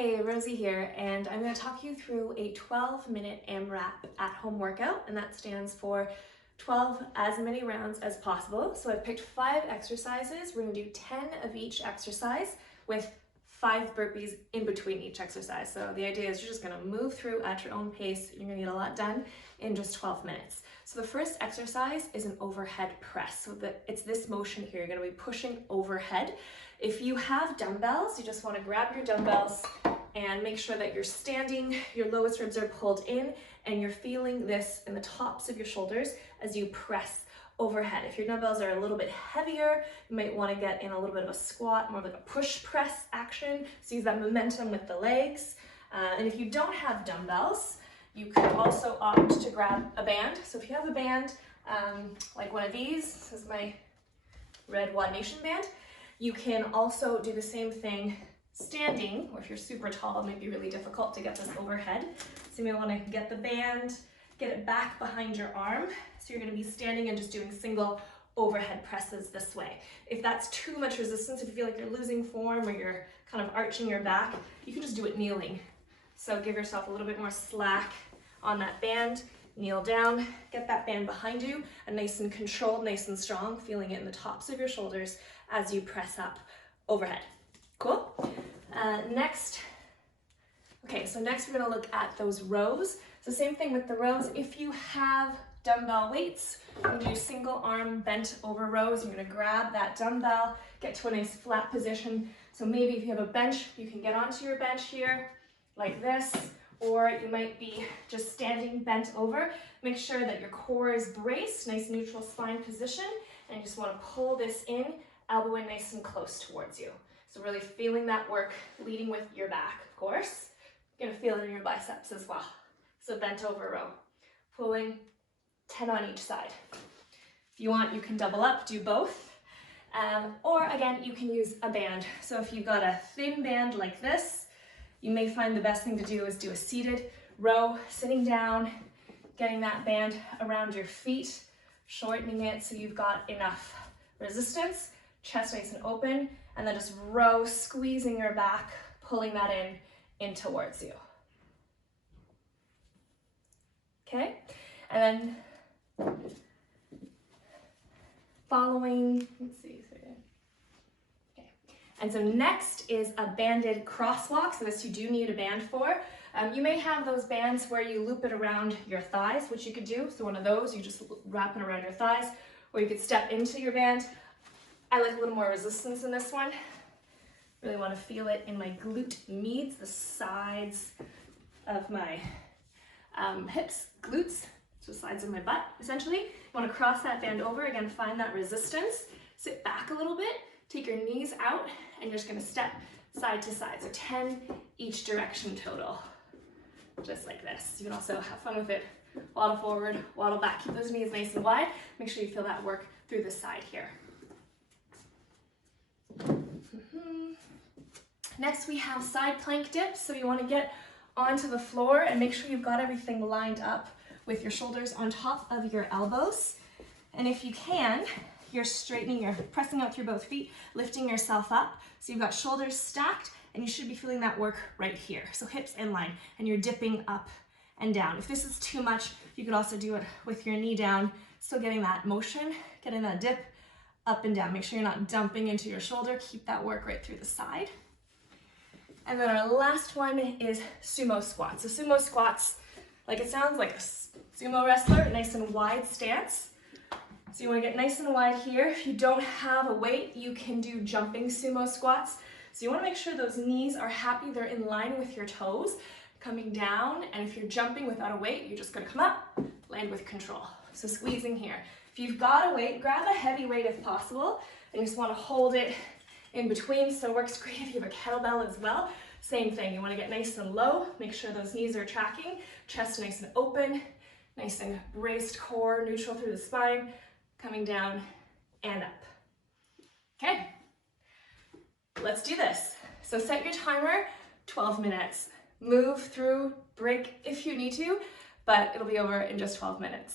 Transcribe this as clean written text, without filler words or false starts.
Hey, Rosie here, and I'm going to talk you through a 12-minute AMRAP at-home workout, and that stands for 12 as many rounds as possible. So I've picked 5 exercises. We're going to do 10 of each exercise with 5 burpees in between each exercise. So the idea is you're just going to move through at your own pace. You're going to get a lot done in just 12 minutes. So the first exercise is an overhead press. So it's this motion here. You're going to be pushing overhead. If you have dumbbells, you just want to grab your dumbbells and make sure that you're standing, your lowest ribs are pulled in, and you're feeling this in the tops of your shoulders as you press overhead. If your dumbbells are a little bit heavier, you might want to get in a little bit of a squat, more like a push press action, so use that momentum with the legs. And if you don't have dumbbells, you could also opt to grab a band. So if you have a band, like one of these, this is my red WOD Nation band, you can also do the same thing standing, or if you're super tall, it might be really difficult to get this overhead. So you may want to get the band, get it back behind your arm. So you're going to be standing and just doing single overhead presses this way. If that's too much resistance, if you feel like you're losing form or you're kind of arching your back, you can just do it kneeling. So give yourself a little bit more slack on that band, kneel down, get that band behind you, and nice and controlled, nice and strong, feeling it in the tops of your shoulders as you press up overhead. Cool? Next we're gonna look at those rows. So same thing with the rows. If you have dumbbell weights, you can do single arm bent over rows. You're gonna grab that dumbbell, get to a nice flat position. So maybe if you have a bench, you can get onto your bench here like this, or you might be just standing bent over. Make sure that your core is braced, nice neutral spine position, and you just wanna pull this in, elbow in nice and close towards you. So really feeling that work, leading with your back, of course. You're gonna feel it in your biceps as well. So bent over row, pulling 10 on each side. If you want, you can double up, do both. Or again, you can use a band. So if you've got a thin band like this, you may find the best thing to do is do a seated row, sitting down, getting that band around your feet, shortening it so you've got enough resistance, chest nice and open, and then just row, squeezing your back, pulling that in towards you. Okay, and then following, let's see. Okay, and so next is a banded crosswalk. So this you do need a band for. You may have those bands where you loop it around your thighs, which you could do. So one of those, you just wrap it around your thighs, or you could step into your band. I like a little more resistance in this one. Really want to feel it in my glute medius, the sides of my hips, glutes, so sides of my butt, essentially. You want to cross that band over, again, find that resistance, sit back a little bit, take your knees out, and you're just going to step side to side. So 10 each direction total, just like this. You can also have fun with it. Waddle forward, waddle back. Keep those knees nice and wide. Make sure you feel that work through the side here. Next we have side plank dips. So you want to get onto the floor and make sure you've got everything lined up with your shoulders on top of your elbows. And if you can, you're pressing out through both feet, lifting yourself up. So you've got shoulders stacked and you should be feeling that work right here. So hips in line and you're dipping up and down. If this is too much, you could also do it with your knee down, still getting that motion, getting that dip up and down. Make sure you're not dumping into your shoulder. Keep that work right through the side. And then our last one is sumo squats. So sumo squats, like it sounds like a sumo wrestler, nice and wide stance. So you want to get nice and wide here. If you don't have a weight, you can do jumping sumo squats. So you want to make sure those knees are happy, they're in line with your toes, coming down. And if you're jumping without a weight, you're just going to come up, land with control. So squeezing here. If you've got a weight, grab a heavy weight if possible, and you just want to hold it in between. So it works great if you have a kettlebell as well. Same thing, you want to get nice and low, make sure those knees are tracking, chest nice and open, nice and braced core, neutral through the spine, coming down and up. Okay, let's do this. So set your timer, 12 minutes. Move through, break if you need to, but it'll be over in just 12 minutes.